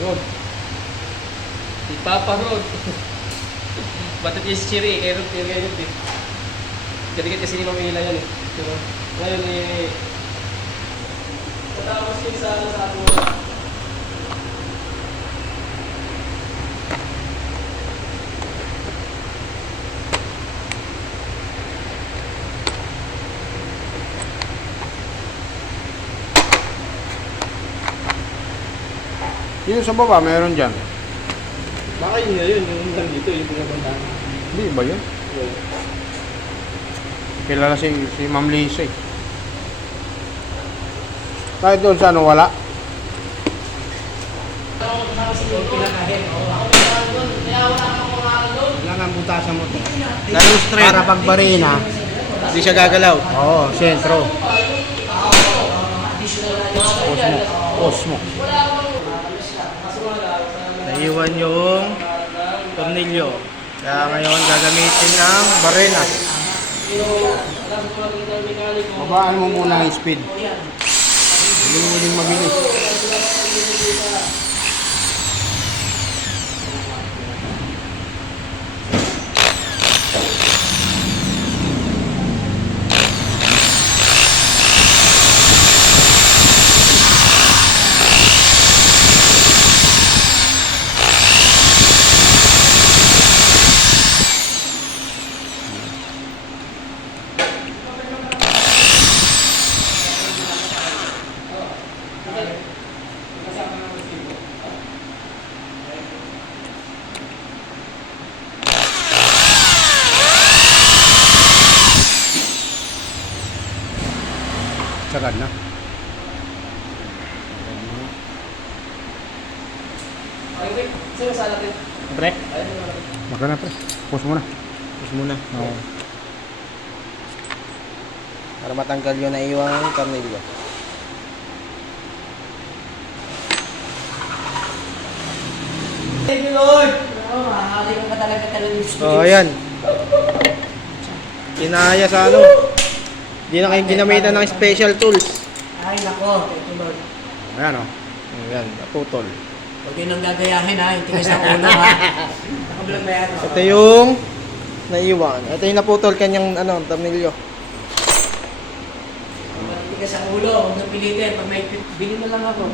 Rod. Si Papa Rod. Batat yung si Chiri, kay Rod, kay Rod eh. Gatikit kasi ni Mamila yan eh. Pero ngayon eh, tatapos yun sa ato mo. Yung sa baba, meron dyan. Baka yun na yun, yung lang dito, yung pinabantaan. Hindi ba yun? Kilala si Ma'am Lisa eh. Kahit doon sa ano, wala. Wala nga butasan mo to. Lalo straight. Para pag barina, Hindi siya gagalaw. oo, sentro. Osmo. Naiwan yung tornilyo. Kaya ngayon gagamitin ng barena. Babaan mo muna ang speed. Hindi mo din mabilis. Sagad na. Pre? Maka na pre. Pause muna. Push muna. Oo. Para matanggal yung naiwang tornilyo. Thank you, Lord! Mahali ko pa talaga talaga. Oh, ayan. Kinaya sa ano. Hindi na kayo ginamitan ng special tools. Ay, nako. Thank you, Lord. Ayan o. Ayan, naputol. Huwag yun ang gagayahin ha. Yung tigas ng ulo ha. Nakablog na yan. Ito yung naiwan. Ito yung naputol kanyang ano, tornilyo. Yung tigas ng ulo. Huwag na pilitin. Pag may bili mo lang ako.